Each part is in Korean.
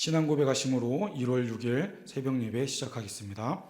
신앙 고백하심으로 1월 6일 새벽 예배 시작하겠습니다.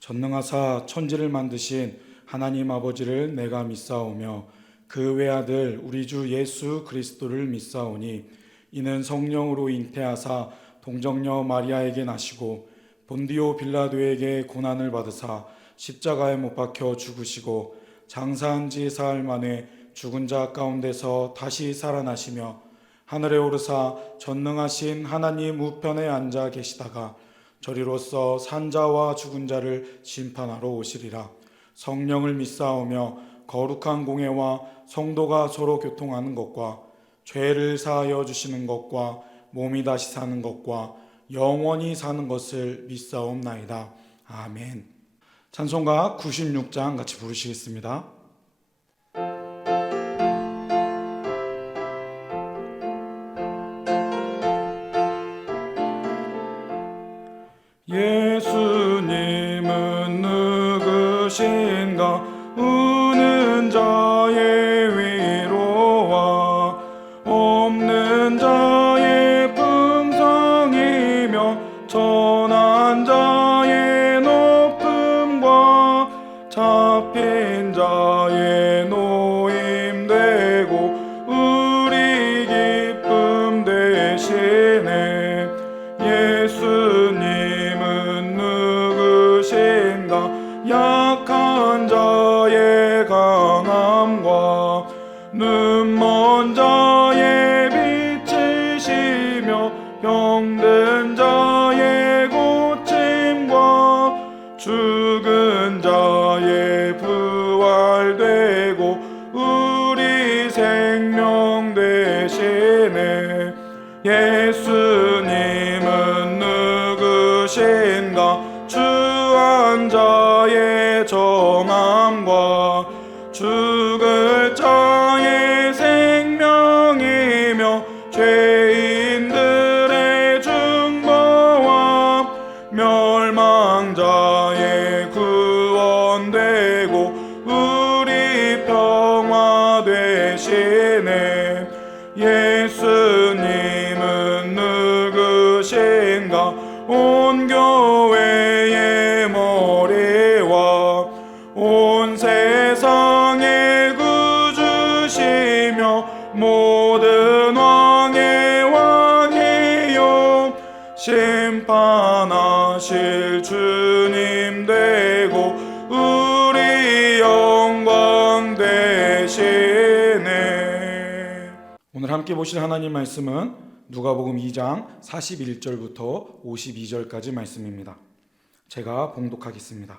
전능하사 천지를 만드신 하나님 아버지를 내가 믿사오며 그 외아들 우리 주 예수 그리스도를 믿사오니 이는 성령으로 잉태하사 동정녀 마리아에게 나시고 본디오 빌라도에게 고난을 받으사 십자가에 못 박혀 죽으시고 장사한 지 사흘 만에 죽은 자 가운데서 다시 살아나시며 하늘에 오르사 전능하신 하나님 우편에 앉아 계시다가 저리로서 산자와 죽은 자를 심판하러 오시리라. 성령을 믿사오며 거룩한 공회와 성도가 서로 교통하는 것과 죄를 사하여 주시는 것과 몸이 다시 사는 것과 영원히 사는 것을 믿사옵나이다. 아멘. 찬송가 96장 같이 부르시겠습니다. 예수님은 누구신가 우는 자의 위로와 없는 자의 풍성이며 천한 자의 높음과 잡힌 자의 노임되고 우리 기쁨 되시네. 예수님은 누구신가 약한 자의 강함과 눈먼 자의 빛이시며 병든 자의 고침과 죽은 자의 부활되고 우리 생명 되시네. 예수님은 누구신가 주한 자의 정함과 죽을 자의 생명이며 죄인들의 중보와 멸망자의 구원되고 우리 평화 되시네. 예수님은 누구신가 온 교회의 머리와 온 세상의 구주시며 모든 왕의 왕이요 심판하실 주님 되고 우리 영광 되시네. 오늘 함께 보실 하나님 말씀은 누가복음 2장 41절부터 52절까지 말씀입니다. 제가 봉독하겠습니다.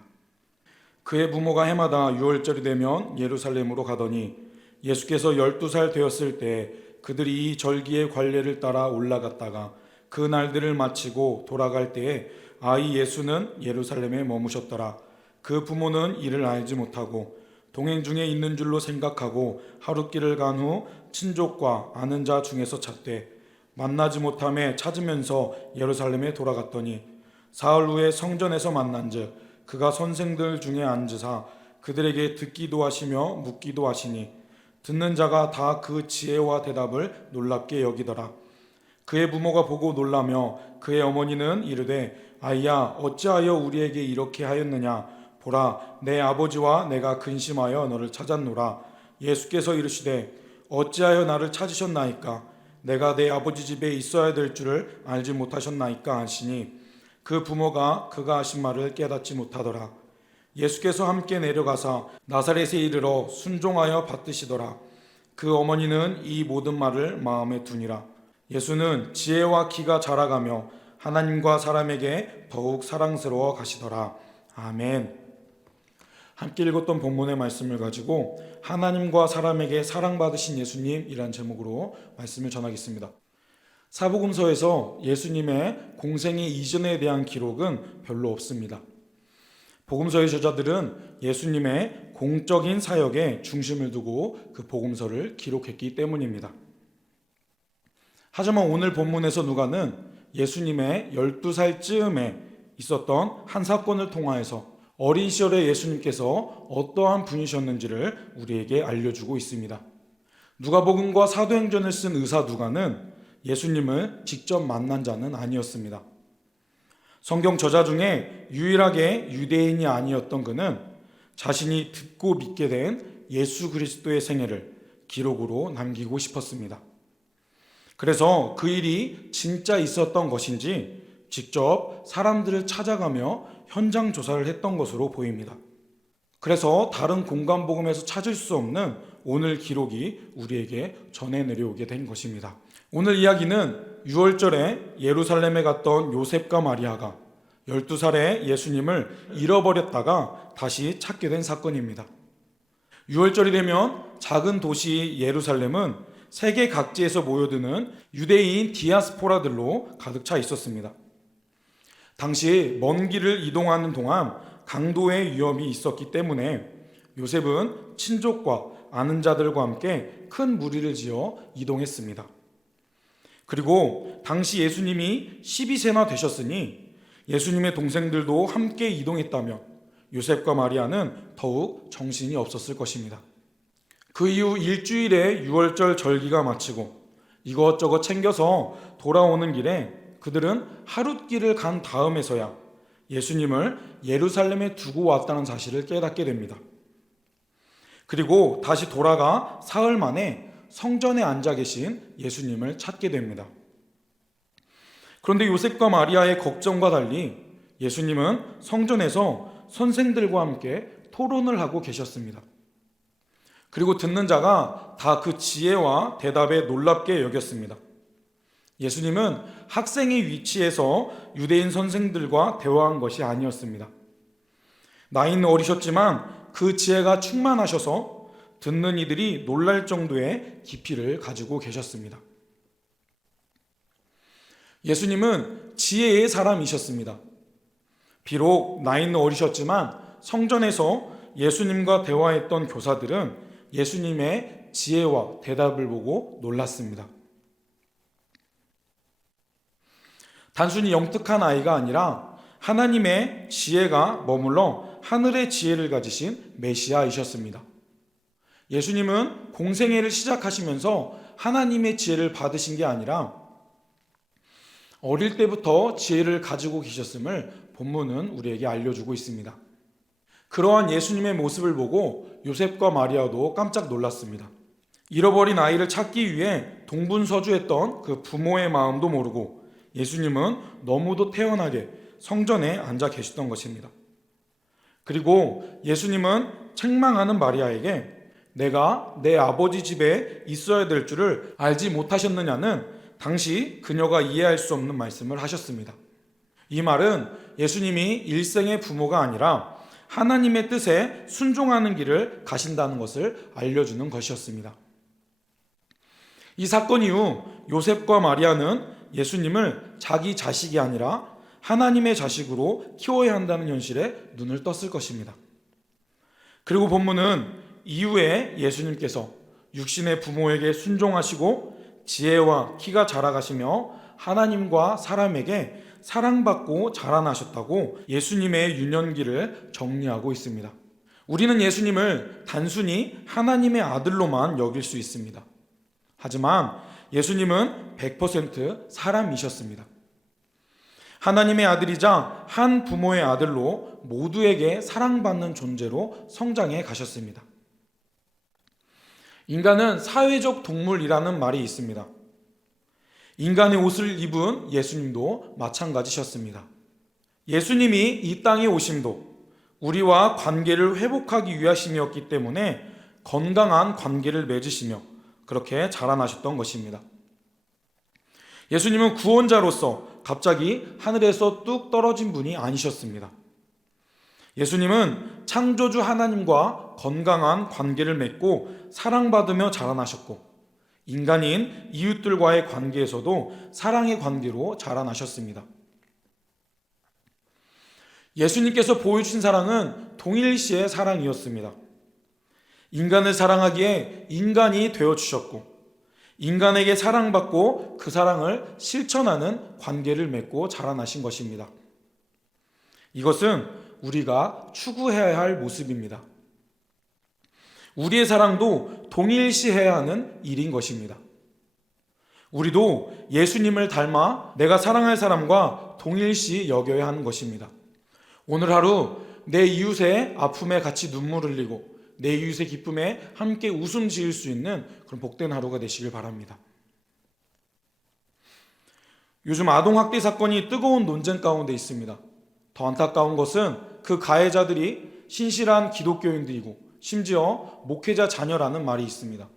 그의 부모가 해마다 유월절이 되면 예루살렘으로 가더니 예수께서 12살 되었을 때 그들이 이 절기의 관례를 따라 올라갔다가 그 날들을 마치고 돌아갈 때에 아이 예수는 예루살렘에 머무셨더라. 그 부모는 이를 알지 못하고 동행 중에 있는 줄로 생각하고 하룻길을 간 후 친족과 아는 자 중에서 찾되 만나지 못함에 찾으면서 예루살렘에 돌아갔더니 사흘 후에 성전에서 만난즉 그가 선생들 중에 앉으사 그들에게 듣기도 하시며 묻기도 하시니 듣는 자가 다 그 지혜와 대답을 놀랍게 여기더라. 그의 부모가 보고 놀라며 그의 어머니는 이르되 아이야 어찌하여 우리에게 이렇게 하였느냐. 보라 내 아버지와 내가 근심하여 너를 찾았노라. 예수께서 이르시되 어찌하여 나를 찾으셨나이까. 내가 내 아버지 집에 있어야 될 줄을 알지 못하셨나이까 하시니 그 부모가 그가 하신 말을 깨닫지 못하더라. 예수께서 함께 내려가사 나사렛에 이르러 순종하여 받드시더라. 그 어머니는 이 모든 말을 마음에 두니라. 예수는 지혜와 키가 자라가며 하나님과 사람에게 더욱 사랑스러워 가시더라. 아멘. 함께 읽었던 본문의 말씀을 가지고 하나님과 사람에게 사랑받으신 예수님이란 제목으로 말씀을 전하겠습니다. 사복음서에서 예수님의 공생애 이전에 대한 기록은 별로 없습니다. 복음서의 저자들은 예수님의 공적인 사역에 중심을 두고 그 복음서를 기록했기 때문입니다. 하지만 오늘 본문에서 누가는 예수님의 12살 즈음에 있었던 한 사건을 통하여서 어린 시절에 예수님께서 어떠한 분이셨는지를 우리에게 알려주고 있습니다. 누가복음과 사도행전을 쓴 의사 누가는 예수님을 직접 만난 자는 아니었습니다. 성경 저자 중에 유일하게 유대인이 아니었던 그는 자신이 듣고 믿게 된 예수 그리스도의 생애를 기록으로 남기고 싶었습니다. 그래서 그 일이 진짜 있었던 것인지 직접 사람들을 찾아가며 현장 조사를 했던 것으로 보입니다. 그래서 다른 공간복음에서 찾을 수 없는 오늘 기록이 우리에게 전해 내려오게 된 것입니다. 오늘 이야기는 6월절에 예루살렘에 갔던 요셉과 마리아가 12살의 예수님을 잃어버렸다가 다시 찾게 된 사건입니다. 6월절이 되면 작은 도시 예루살렘은 세계 각지에서 모여드는 유대인 디아스포라들로 가득 차 있었습니다. 당시 먼 길을 이동하는 동안 강도의 위험이 있었기 때문에 요셉은 친족과 아는 자들과 함께 큰 무리를 지어 이동했습니다. 그리고 당시 예수님이 12세나 되셨으니 예수님의 동생들도 함께 이동했다며 요셉과 마리아는 더욱 정신이 없었을 것입니다. 그 이후 일주일의 6월절 절기가 마치고 이것저것 챙겨서 돌아오는 길에 그들은 하룻길을 간 다음에서야 예수님을 예루살렘에 두고 왔다는 사실을 깨닫게 됩니다. 그리고 다시 돌아가 사흘 만에 성전에 앉아 계신 예수님을 찾게 됩니다. 그런데 요셉과 마리아의 걱정과 달리 예수님은 성전에서 선생들과 함께 토론을 하고 계셨습니다. 그리고 듣는 자가 다 그 지혜와 대답에 놀랍게 여겼습니다. 예수님은 학생의 위치에서 유대인 선생들과 대화한 것이 아니었습니다. 나이는 어리셨지만 그 지혜가 충만하셔서 듣는 이들이 놀랄 정도의 깊이를 가지고 계셨습니다. 예수님은 지혜의 사람이셨습니다. 비록 나이는 어리셨지만 성전에서 예수님과 대화했던 교사들은 예수님의 지혜와 대답을 보고 놀랐습니다. 단순히 영특한 아이가 아니라 하나님의 지혜가 머물러 하늘의 지혜를 가지신 메시아이셨습니다. 예수님은 공생애를 시작하시면서 하나님의 지혜를 받으신 게 아니라 어릴 때부터 지혜를 가지고 계셨음을 본문은 우리에게 알려주고 있습니다. 그러한 예수님의 모습을 보고 요셉과 마리아도 깜짝 놀랐습니다. 잃어버린 아이를 찾기 위해 동분서주했던 그 부모의 마음도 모르고 예수님은 너무도 태연하게 성전에 앉아 계셨던 것입니다. 그리고 예수님은 책망하는 마리아에게 내가 내 아버지 집에 있어야 될 줄을 알지 못하셨느냐는 당시 그녀가 이해할 수 없는 말씀을 하셨습니다. 이 말은 예수님이 일생의 부모가 아니라 하나님의 뜻에 순종하는 길을 가신다는 것을 알려주는 것이었습니다. 이 사건 이후 요셉과 마리아는 예수님을 자기 자식이 아니라 하나님의 자식으로 키워야 한다는 현실에 눈을 떴을 것입니다. 그리고 본문은 이후에 예수님께서 육신의 부모에게 순종하시고 지혜와 키가 자라가시며 하나님과 사람에게 사랑받고 자라나셨다고 예수님의 유년기를 정리하고 있습니다. 우리는 예수님을 단순히 하나님의 아들로만 여길 수 있습니다. 하지만 예수님은 100% 사람이셨습니다. 하나님의 아들이자 한 부모의 아들로 모두에게 사랑받는 존재로 성장해 가셨습니다. 인간은 사회적 동물이라는 말이 있습니다. 인간의 옷을 입은 예수님도 마찬가지셨습니다. 예수님이 이 땅에 오심도 우리와 관계를 회복하기 위하심이었기 때문에 건강한 관계를 맺으시며 그렇게 자라나셨던 것입니다. 예수님은 구원자로서 갑자기 하늘에서 뚝 떨어진 분이 아니셨습니다. 예수님은 창조주 하나님과 건강한 관계를 맺고 사랑받으며 자라나셨고 인간인 이웃들과의 관계에서도 사랑의 관계로 자라나셨습니다. 예수님께서 보여주신 사랑은 동일시의 사랑이었습니다. 인간을 사랑하기에 인간이 되어주셨고 인간에게 사랑받고 그 사랑을 실천하는 관계를 맺고 자라나신 것입니다. 이것은 우리가 추구해야 할 모습입니다. 우리의 사랑도 동일시해야 하는 일인 것입니다. 우리도 예수님을 닮아 내가 사랑할 사람과 동일시 여겨야 하는 것입니다. 오늘 하루 내 이웃의 아픔에 같이 눈물 흘리고 내 이웃의 기쁨에 함께 웃음 지을 수 있는 그런 복된 하루가 되시길 바랍니다. 요즘 아동학대 사건이 뜨거운 논쟁 가운데 있습니다. 더 안타까운 것은 그 가해자들이 신실한 기독교인들이고 심지어 목회자 자녀라는 말이 있습니다.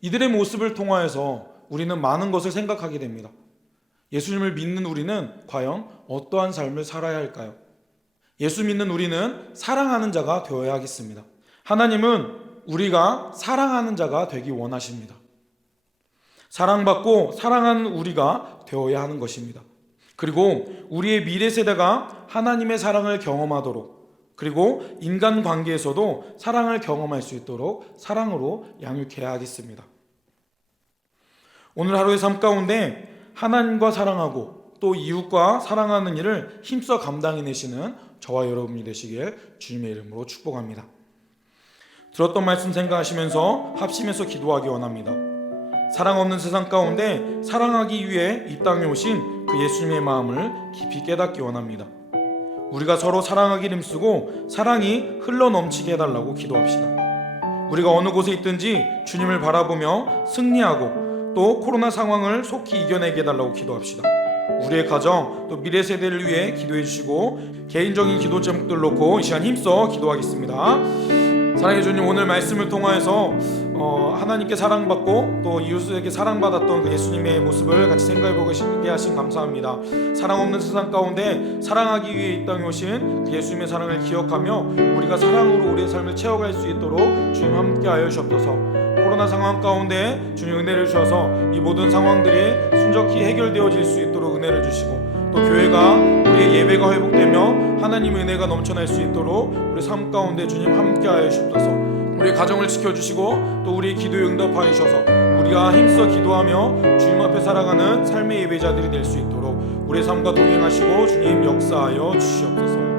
이들의 모습을 통하여서 우리는 많은 것을 생각하게 됩니다. 예수님을 믿는 우리는 과연 어떠한 삶을 살아야 할까요? 예수 믿는 우리는 사랑하는 자가 되어야 하겠습니다. 하나님은 우리가 사랑하는 자가 되기 원하십니다. 사랑받고 사랑하는 우리가 되어야 하는 것입니다. 그리고 우리의 미래 세대가 하나님의 사랑을 경험하도록, 그리고 인간관계에서도 사랑을 경험할 수 있도록 사랑으로 양육해야 하겠습니다. 오늘 하루의 삶 가운데 하나님과 사랑하고 또 이웃과 사랑하는 일을 힘써 감당해내시는 저와 여러분이 되시길 주님의 이름으로 축복합니다. 들었던 말씀 생각하시면서 합심해서 기도하기 원합니다. 사랑 없는 세상 가운데 사랑하기 위해 이 땅에 오신 그 예수님의 마음을 깊이 깨닫기 원합니다. 우리가 서로 사랑하기를 힘쓰고 사랑이 흘러넘치게 해달라고 기도합시다. 우리가 어느 곳에 있든지 주님을 바라보며 승리하고 또 코로나 상황을 속히 이겨내게 해달라고 기도합시다. 우리의 가정 또 미래 세대를 위해 기도해 주시고 개인적인 기도 제목들 놓고 이 시간 힘써 기도하겠습니다. 사랑해 주님, 오늘 말씀을 통하여서 하나님께 사랑받고 또 이웃에게 사랑받았던 그 예수님의 모습을 같이 생각해보게 하신 감사합니다. 사랑 없는 세상 가운데 사랑하기 위해 이 땅에 오신 그 예수님의 사랑을 기억하며 우리가 사랑으로 우리의 삶을 채워갈 수 있도록 주님 함께하여 주옵소서. 코로나 상황 가운데 주님 은혜를 주셔서 이 모든 상황들이 순적히 해결되어질 수 있도록 은혜를 주시고 또 교회가 우리의 예배가 회복되며 하나님의 은혜가 넘쳐날 수 있도록 우리 삶 가운데 주님 함께하여 주옵소서. 우리 가정을 지켜주시고 또 우리 기도에 응답하여 주셔서 우리가 힘써 기도하며 주님 앞에 살아가는 삶의 예배자들이 될 수 있도록 우리의 삶과 동행하시고 주님 역사하여 주시옵소서.